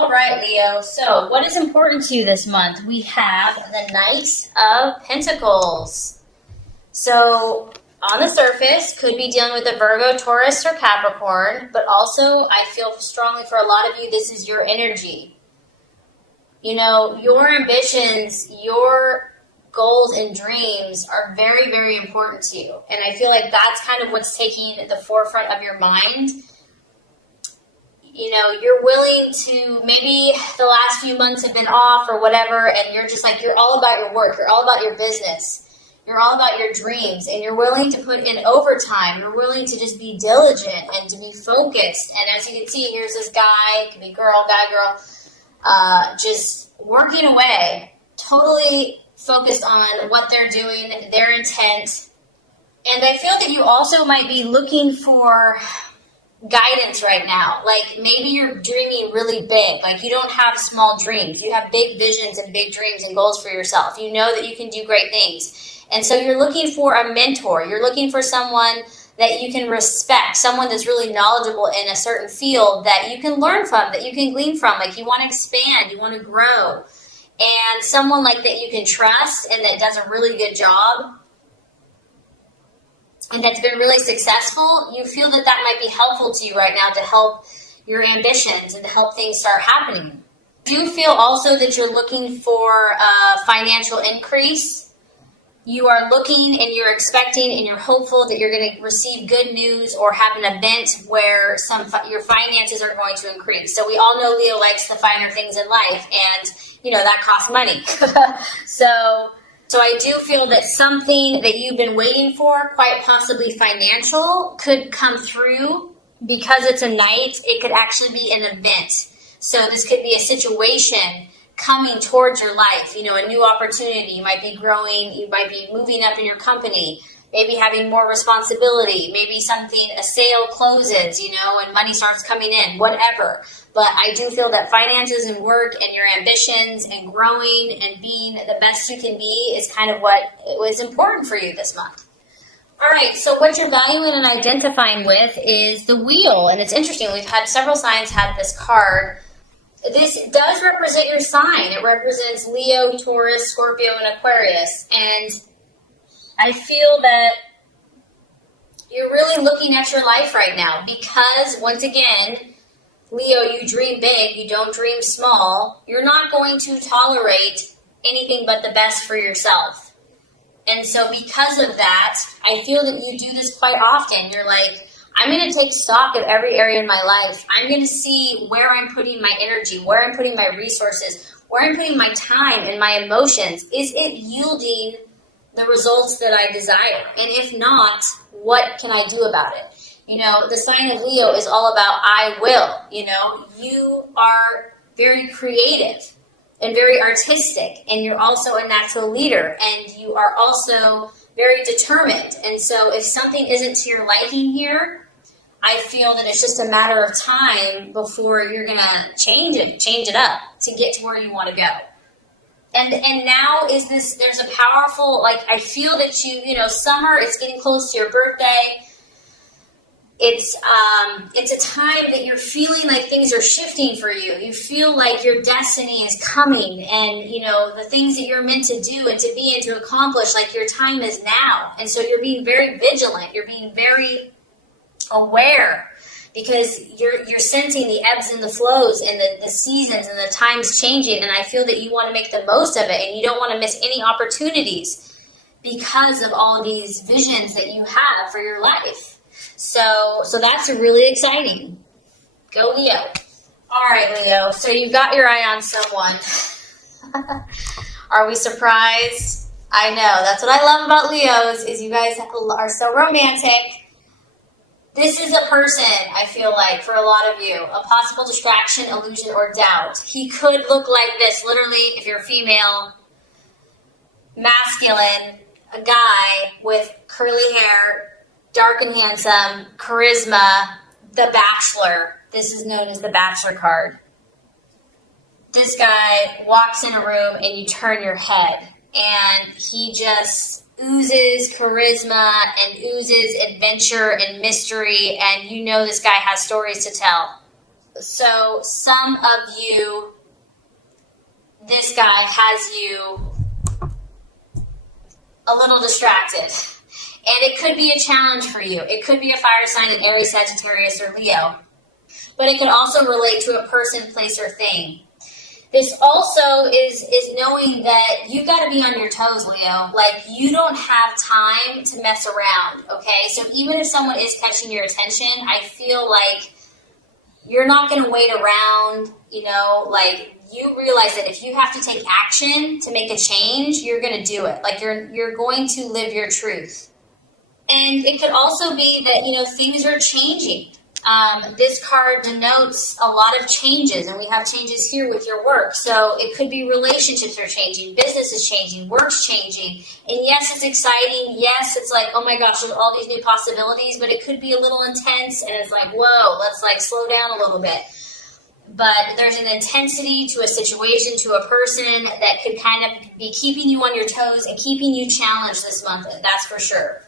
All right, Leo. So what is important to you this month? We have the Knight of Pentacles. So on the surface, could be dealing with a Virgo, Taurus, or Capricorn, but also I feel strongly for a lot of you, this is your energy. You know, your ambitions, your goals and dreams are very, very important to you. And I feel like that's kind of what's taking the forefront of your mind. You know, you're willing to, maybe the last few months have been off or whatever, and you're just like, you're all about your work, you're all about your business, you're all about your dreams, and you're willing to put in overtime, you're willing to just be diligent and to be focused. And as you can see, here's this guy, it could be girl, guy, girl, just working away, totally focused on what they're doing, their intent. And I feel that you also might be looking for guidance right now. Like maybe you're dreaming really big. Like you don't have small dreams. You have big visions and big dreams and goals for yourself. You know that you can do great things. And so you're looking for a mentor. You're looking for someone that you can respect, someone that's really knowledgeable in a certain field that you can learn from, that you can glean from. Like you want to expand, you want to grow. And someone like that you can trust and that does a really good job and that's been really successful, you feel that that might be helpful to you right now to help your ambitions and to help things start happening. Do you feel also that you're looking for a financial increase? You are looking and you're expecting and you're hopeful that you're going to receive good news or have an event where your finances are going to increase. So we all know Leo likes the finer things in life, and you know that costs money. So I do feel that something that you've been waiting for, quite possibly financial, could come through. Because it's a knight, it could actually be an event. So this could be a situation coming towards your life, you know, a new opportunity. You might be growing, you might be moving up in your company, maybe having more responsibility, maybe a sale closes, you know, and money starts coming in, whatever. But I do feel that finances and work and your ambitions and growing and being the best you can be is kind of what was important for you this month. All right, so what you're valuing and identifying with is the wheel. And it's interesting, we've had several signs have this card. This does represent your sign. It represents Leo, Taurus, Scorpio, and Aquarius. And I feel that you're really looking at your life right now because, once again, Leo, you dream big, you don't dream small. You're not going to tolerate anything but the best for yourself. And so because of that, I feel that you do this quite often. You're like, I'm going to take stock of every area in my life. I'm going to see where I'm putting my energy, where I'm putting my resources, where I'm putting my time and my emotions. Is it yielding the results that I desire? And if not, what can I do about it? You know, the sign of Leo is all about I will. You know, you are very creative and very artistic, and you're also a natural leader, and you are also very determined. And so if something isn't to your liking here, I feel that it's just a matter of time before you're going to change it up to get to where you want to go. And now there's a powerful, like, I feel that you know, summer, it's getting close to your birthday. It's a time that you're feeling like things are shifting for you. You feel like your destiny is coming, and you know the things that you're meant to do and to be and to accomplish, like your time is now. And so you're being very vigilant. You're being very aware because you're sensing the ebbs and the flows and the seasons and the times changing. And I feel that you want to make the most of it, and you don't want to miss any opportunities because of all of these visions that you have for your life. So that's really exciting. Go Leo. All right, Leo. So you've got your eye on someone. Are we surprised? I know. That's what I love about Leos is you guys are so romantic. This is a person, I feel like, for a lot of you, a possible distraction, illusion, or doubt. He could look like this, literally, if you're female, masculine, a guy with curly hair, dark and handsome, charisma, the Bachelor. This is known as the Bachelor card. This guy walks in a room and you turn your head, and he just oozes charisma and oozes adventure and mystery, and you know this guy has stories to tell. So some of you, this guy has you a little distracted. And it could be a challenge for you. It could be a fire sign in Aries, Sagittarius, or Leo. But it can also relate to a person, place, or thing. This also is knowing that you've got to be on your toes, Leo. Like, you don't have time to mess around, okay? So even if someone is catching your attention, I feel like you're not going to wait around, you know, like, you realize that if you have to take action to make a change, you're going to do it. Like, you're going to live your truth. And it could also be that, you know, things are changing. This card denotes a lot of changes, and we have changes here with your work. So it could be relationships are changing, business is changing, work's changing. And yes, it's exciting. Yes, it's like, oh my gosh, there's all these new possibilities, but it could be a little intense, and it's like, whoa, let's like slow down a little bit. But there's an intensity to a situation, to a person that could kind of be keeping you on your toes and keeping you challenged this month. That's for sure.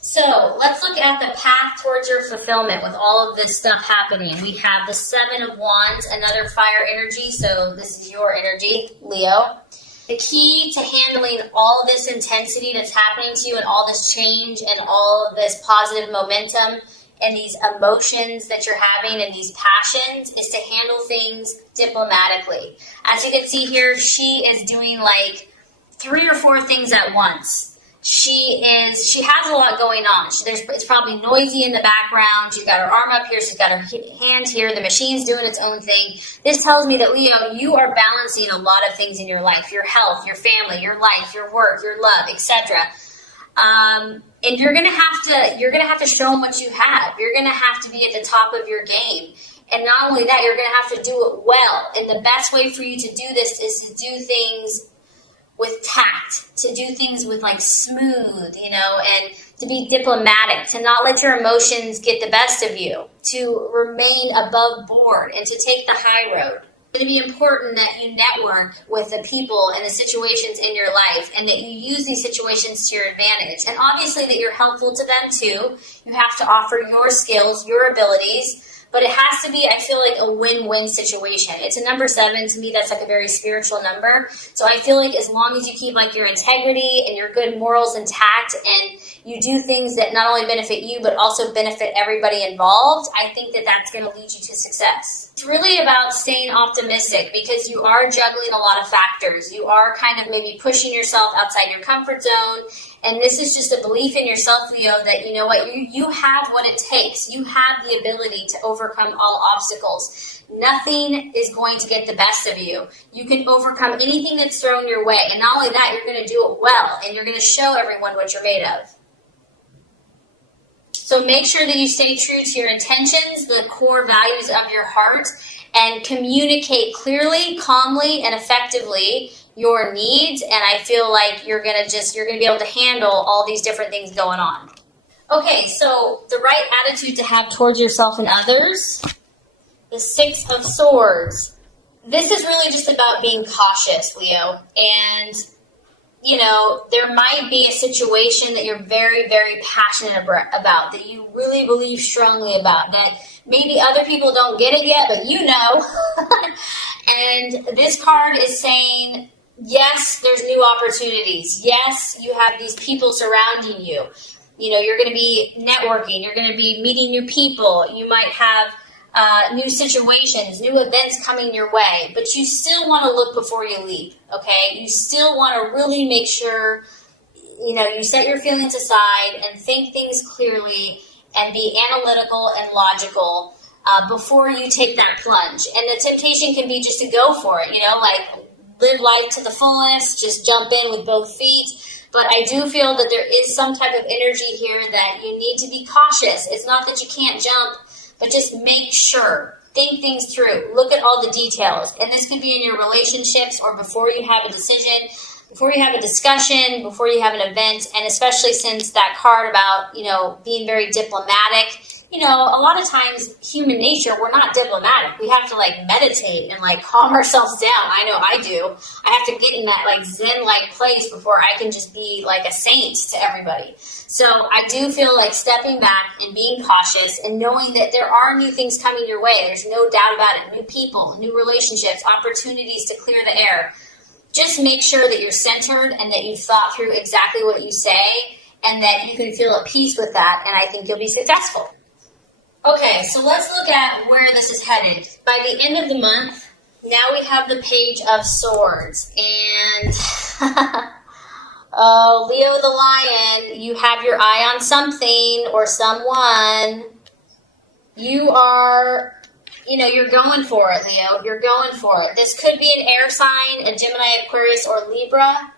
So let's look at the path towards your fulfillment with all of this stuff happening. We have the Seven of Wands, another fire energy. So this is your energy, Leo. The key to handling all this intensity that's happening to you and all this change and all of this positive momentum and these emotions that you're having and these passions is to handle things diplomatically. As you can see here, she is doing like 3 or 4 things at once. She has a lot going on. It's probably noisy in the background. She's got her arm up here. She's got her hand here. The machine's doing its own thing. This tells me that, Leo, you are balancing a lot of things in your life, your health, your family, your life, your work, your love, etc. And you're gonna have to show them what you have. You're gonna have to be at the top of your game. And not only that, you're gonna have to do it well. And the best way for you to do this is to do things with tact, to do things with like smooth, you know, and to be diplomatic, to not let your emotions get the best of you, to remain above board and to take the high road. It's going to be important that you network with the people and the situations in your life and that you use these situations to your advantage. And obviously that you're helpful to them too. You have to offer your skills, your abilities, but it has to be, I feel like, a win-win situation. It's a number 7. To me, that's like a very spiritual number. So I feel like as long as you keep like your integrity and your good morals intact and you do things that not only benefit you, but also benefit everybody involved, I think that that's going to lead you to success. It's really about staying optimistic because you are juggling a lot of factors. You are kind of maybe pushing yourself outside your comfort zone. And this is just a belief in yourself, Leo, that you know what, you have what it takes. You have the ability to overcome all obstacles. Nothing is going to get the best of you. You can overcome anything that's thrown your way. And not only that, you're going to do it well. And you're going to show everyone what you're made of. So make sure that you stay true to your intentions, the core values of your heart, and communicate clearly, calmly, and effectively your needs. And I feel like you're gonna be able to handle all these different things going on. Okay, so the right attitude to have towards yourself and others, the 6 of Swords. This is really just about being cautious, Leo. And you know, there might be a situation that you're very, very passionate about, that you really believe strongly about, that maybe other people don't get it yet, but you know. And this card is saying, yes, there's new opportunities. Yes, you have these people surrounding you. You know, you're going to be networking. You're going to be meeting new people. You might have new situations, new events coming your way, but you still want to look before you leap, okay? You still want to really make sure, you know, you set your feelings aside and think things clearly and be analytical and logical before you take that plunge. And the temptation can be just to go for it, you know, like live life to the fullest, just jump in with both feet. But I do feel that there is some type of energy here that you need to be cautious. It's not that you can't jump, but just make sure, think things through, look at all the details. And this could be in your relationships or before you have a decision, before you have a discussion, before you have an event. And especially since that card about, you know, being very diplomatic, you know, a lot of times human nature, we're not diplomatic. We have to like meditate and like calm ourselves down. I know I do. I have to get in that like Zen-like place before I can just be like a saint to everybody. So I do feel like stepping back and being cautious and knowing that there are new things coming your way. There's no doubt about it. New people, new relationships, opportunities to clear the air. Just make sure that you're centered and that you've thought through exactly what you say and that you can feel at peace with that, and I think you'll be successful. Okay, so let's look at where this is headed. By the end of the month, now we have the Page of Swords, and oh, Leo the Lion, you have your eye on something or someone. You are, you know, you're going for it, Leo. You're going for it. This could be an air sign, a Gemini, Aquarius, or Libra.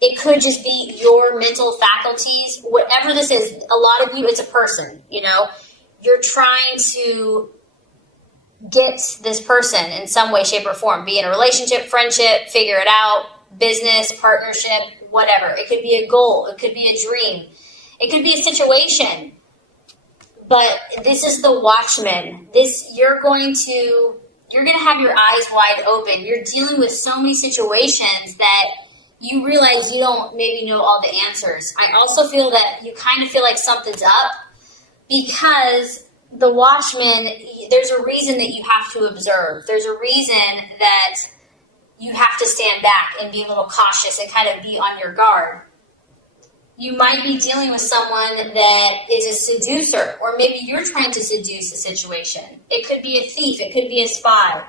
It could just be your mental faculties. Whatever this is, a lot of you, it's a person, you know. You're trying to get this person in some way, shape, or form. Be in a relationship, friendship, figure it out, business, partnership, whatever. It could be a goal. It could be a dream. It could be a situation. But this is the Watchman. You're going to have your eyes wide open. You're dealing with so many situations that you realize you don't maybe know all the answers. I also feel that you kind of feel like something's up because the Watchman, there's a reason that you have to observe. There's a reason that you have to stand back and be a little cautious and kind of be on your guard. You might be dealing with someone that is a seducer, or maybe you're trying to seduce a situation. It could be a thief. It could be a spy.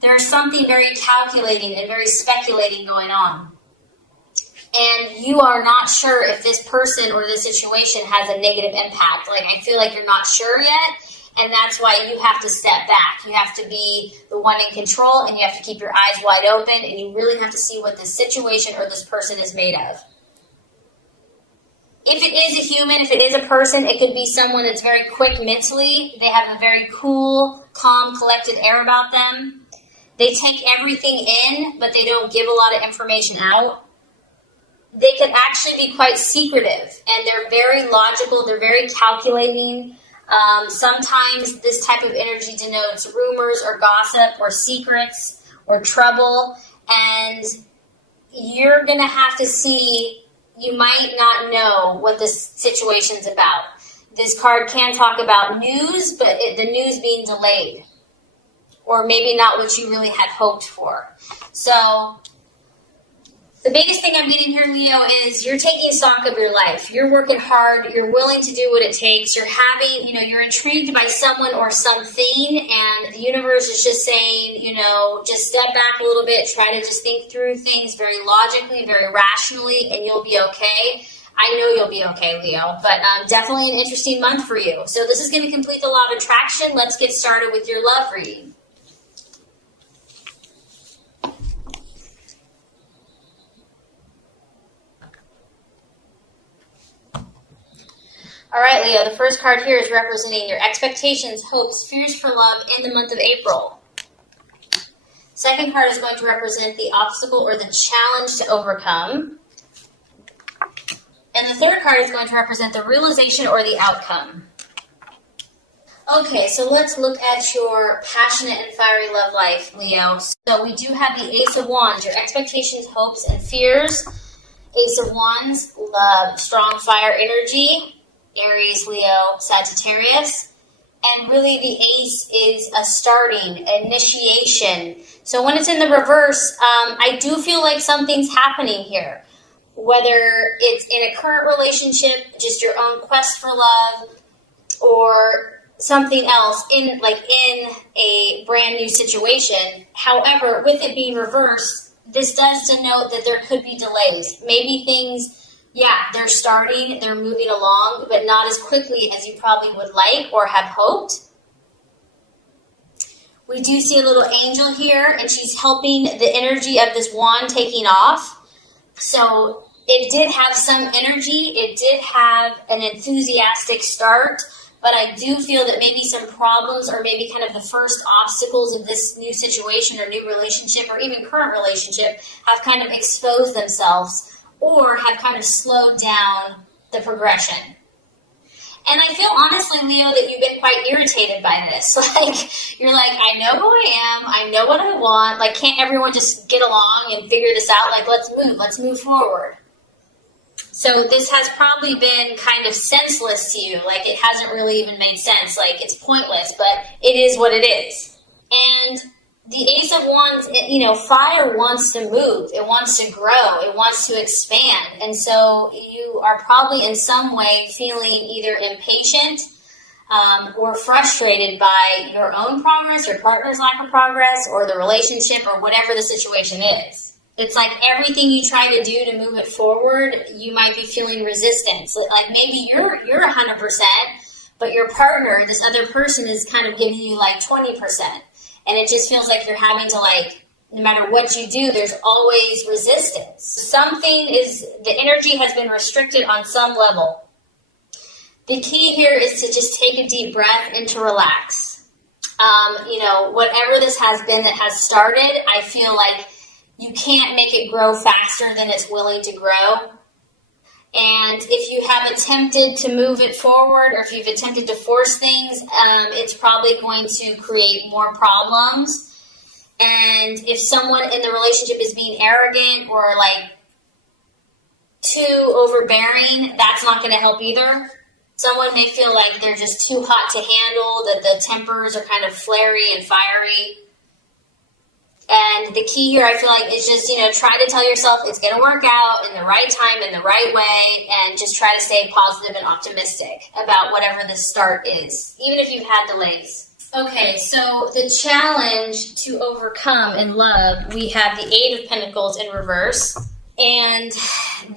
There's something very calculating and very speculating going on. And you are not sure if this person or this situation has a negative impact. Like, I feel like you're not sure yet, and that's why you have to step back. You have to be the one in control, and you have to keep your eyes wide open, and you really have to see what this situation or this person is made of. If it is a human, if it is a person, it could be someone that's very quick mentally. They have a very cool, calm, collected air about them. They take everything in, but they don't give a lot of information out. They can actually be quite secretive, and they're very logical. They're very calculating. Sometimes this type of energy denotes rumors or gossip or secrets or trouble, and you're going to have to see. You might not know what this situation's about. This card can talk about news, but the news being delayed, or maybe not what you really had hoped for. So the biggest thing I'm getting here, Leo, is you're taking stock of your life. You're working hard. You're willing to do what it takes. You're intrigued by someone or something, and the universe is just saying, just step back a little bit. Try to just think through things very logically, very rationally, and you'll be okay. I know you'll be okay, Leo, but definitely an interesting month for you. So this is going to complete the law of attraction. Let's get started with your love reading. All right, Leo, the first card here is representing your expectations, hopes, fears for love in the month of April. Second card is going to represent the obstacle or the challenge to overcome. And the third card is going to represent the realization or the outcome. Okay, so let's look at your passionate and fiery love life, Leo. So we do have the Ace of Wands, your expectations, hopes, and fears. Ace of Wands, love, strong fire energy. Aries, Leo, Sagittarius. And really the ace is a starting, initiation. So when it's in the reverse, I do feel like something's happening here. Whether it's in a current relationship, just your own quest for love, or something else in a brand new situation. However, with it being reversed, this does denote that there could be delays. Maybe things, they're starting, they're moving along, but not as quickly as you probably would like or have hoped. We do see a little angel here, and she's helping the energy of this wand taking off. So it did have some energy. It did have an enthusiastic start, but I do feel that maybe some problems or maybe kind of the first obstacles of this new situation or new relationship or even current relationship have kind of exposed themselves or have kind of slowed down the progression. And I feel honestly, Leo, that you've been quite irritated by this. Like, you're like, I know who I am. I know what I want. Like, can't everyone just get along and figure this out? Like, let's move forward. So this has probably been kind of senseless to you. Like, it hasn't really even made sense. Like, it's pointless, but it is what it is. And the Ace of Wands, fire wants to move. It wants to grow. It wants to expand. And so you are probably in some way feeling either impatient or frustrated by your own progress, your partner's lack of progress, or the relationship, or whatever the situation is. It's like everything you try to do to move it forward, you might be feeling resistance. Like maybe you're 100%, but your partner, this other person, is kind of giving you like 20%. And it just feels like you're having to, like, no matter what you do, there's always resistance. The energy has been restricted on some level. The key here is to just take a deep breath and to relax. Whatever this has been that has started, I feel like you can't make it grow faster than it's willing to grow. And if you have attempted to move it forward, or if you've attempted to force things, it's probably going to create more problems. And if someone in the relationship is being arrogant or like too overbearing, that's not going to help either. Someone may feel like they're just too hot to handle, that the tempers are kind of flary and fiery. And the key here, I feel like, is just, try to tell yourself it's going to work out in the right time, in the right way, and just try to stay positive and optimistic about whatever the start is, even if you've had delays. Okay, so the challenge to overcome in love, we have the Eight of Pentacles in reverse. And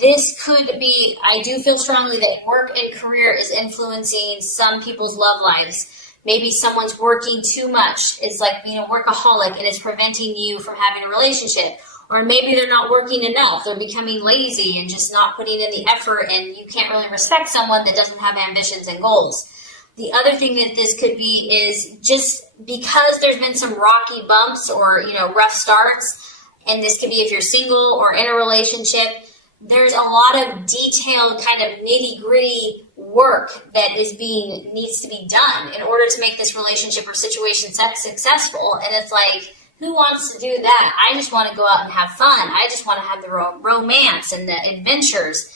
this could be, I do feel strongly that work and career is influencing some people's love lives. Maybe someone's working too much. It's like being a workaholic and it's preventing you from having a relationship. Or maybe they're not working enough. They're becoming lazy and just not putting in the effort, and you can't really respect someone that doesn't have ambitions and goals. The other thing that this could be is just because there's been some rocky bumps or, rough starts, and this could be if you're single or in a relationship, there's a lot of detailed kind of nitty-gritty work that needs to be done in order to make this relationship or situation successful. And it's like, who wants to do that? I just want to go out and have fun. I just want to have the romance and the adventures.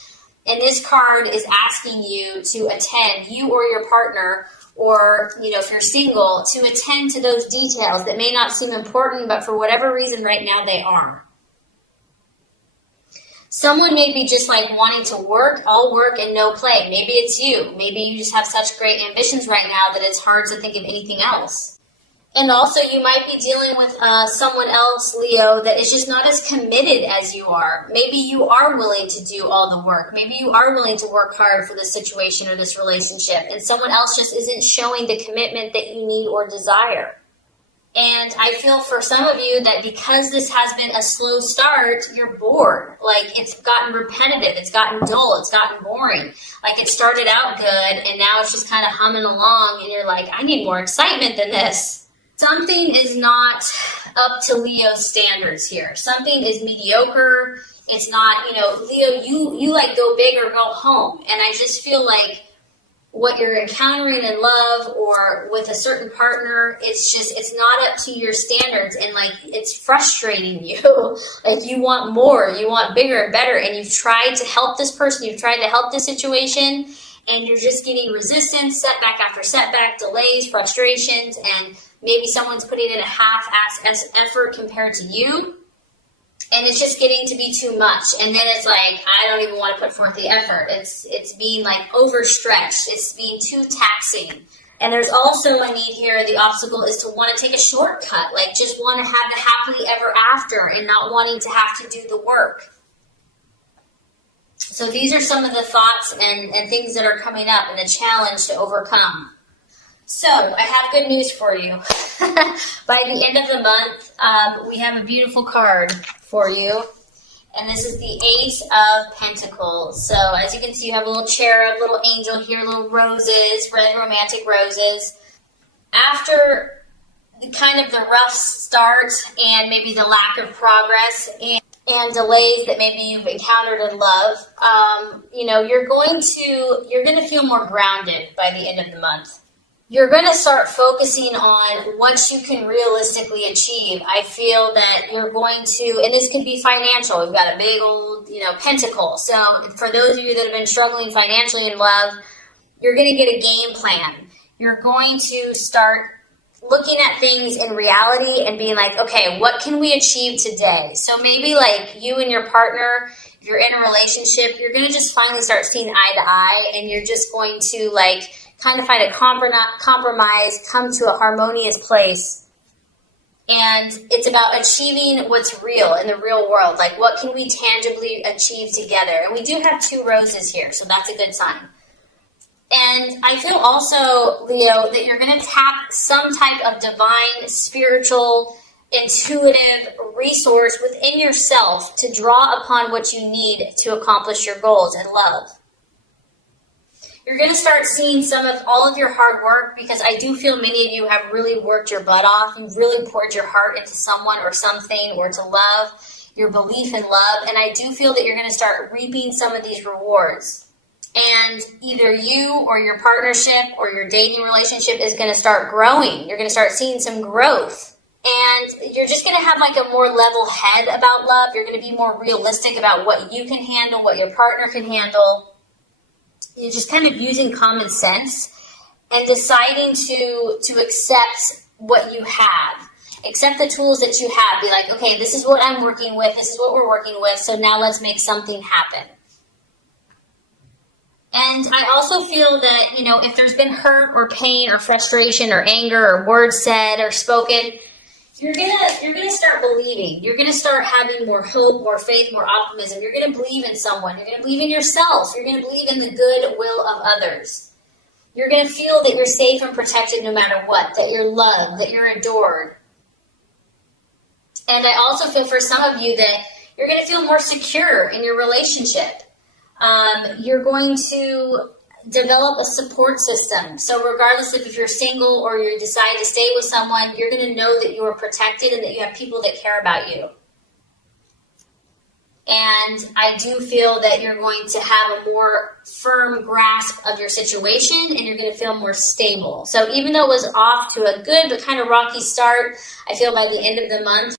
And this card is asking you to attend, you or your partner, or, if you're single, to attend to those details that may not seem important, but for whatever reason right now they are. Someone may be just like wanting to work, all work and no play. Maybe it's you. Maybe you just have such great ambitions right now that it's hard to think of anything else. And also you might be dealing with someone else, Leo, that is just not as committed as you are. Maybe you are willing to do all the work. Maybe you are willing to work hard for this situation or this relationship, and someone else just isn't showing the commitment that you need or desire. And I feel for some of you that because this has been a slow start, you're bored. Like, it's gotten repetitive, it's gotten dull, it's gotten boring. Like, it started out good, and now it's just kind of humming along, and you're like, I need more excitement than this. Something is not up to Leo's standards here. Something is mediocre. It's not, Leo, you like go big or go home. And I just feel like what you're encountering in love or with a certain partner, it's not up to your standards, and like it's frustrating you. Like, you want more, you want bigger and better, and you've tried to help this person, you've tried to help this situation, and you're just getting resistance, setback after setback, delays, frustrations, and maybe someone's putting in a half-ass effort compared to you. And it's just getting to be too much. And then it's like, I don't even want to put forth the effort. It's being like overstretched. It's being too taxing. And there's also a need here, the obstacle is to want to take a shortcut. Like, just want to have the happily ever after and not wanting to have to do the work. So these are some of the thoughts and things that are coming up and the challenge to overcome. So, I have good news for you. By the end of the month, we have a beautiful card for you. And this is the Ace of Pentacles. So, as you can see, you have a little cherub, little angel here, little roses, red romantic roses. After kind of the rough start and maybe the lack of progress, and and delays that maybe you've encountered in love, you're going to feel more grounded by the end of the month. You're going to start focusing on what you can realistically achieve. I feel that you're going to, and this could be financial. We've got a big old, pentacle. So for those of you that have been struggling financially in love, you're going to get a game plan. You're going to start looking at things in reality and being like, okay, what can we achieve today? So maybe like you and your partner, if you're in a relationship, you're going to just finally start seeing eye to eye, and you're just going to kind of find a compromise, come to a harmonious place. And it's about achieving what's real in the real world. Like, what can we tangibly achieve together? And we do have 2 roses here, so that's a good sign. And I feel also, Leo, that you're going to tap some type of divine, spiritual, intuitive resource within yourself to draw upon what you need to accomplish your goals in love. You're going to start seeing some of all of your hard work, because I do feel many of you have really worked your butt off. You've really poured your heart into someone or something, or to love, your belief in love. And I do feel that you're going to start reaping some of these rewards. And either you or your partnership or your dating relationship is going to start growing. You're going to start seeing some growth. And you're just going to have a more level head about love. You're going to be more realistic about what you can handle, what your partner can handle. You're just kind of using common sense and deciding to accept what you have. Accept the tools that you have. Be like, okay, this is what I'm working with. This is what we're working with. So now let's make something happen. And I also feel that, if there's been hurt or pain or frustration or anger or words said or spoken, you're gonna start believing. You're gonna start having more hope, more faith, more optimism. You're gonna believe in someone. You're gonna believe in yourself. You're gonna believe in the good will of others. You're gonna feel that you're safe and protected no matter what, that you're loved, that you're adored. And I also feel for some of you that you're gonna feel more secure in your relationship. You're going to develop a support system. So regardless of if you're single or you decide to stay with someone, you're going to know that you are protected and that you have people that care about you. And I do feel that you're going to have a more firm grasp of your situation, and you're going to feel more stable. So even though it was off to a good but kind of rocky start, I feel by the end of the month,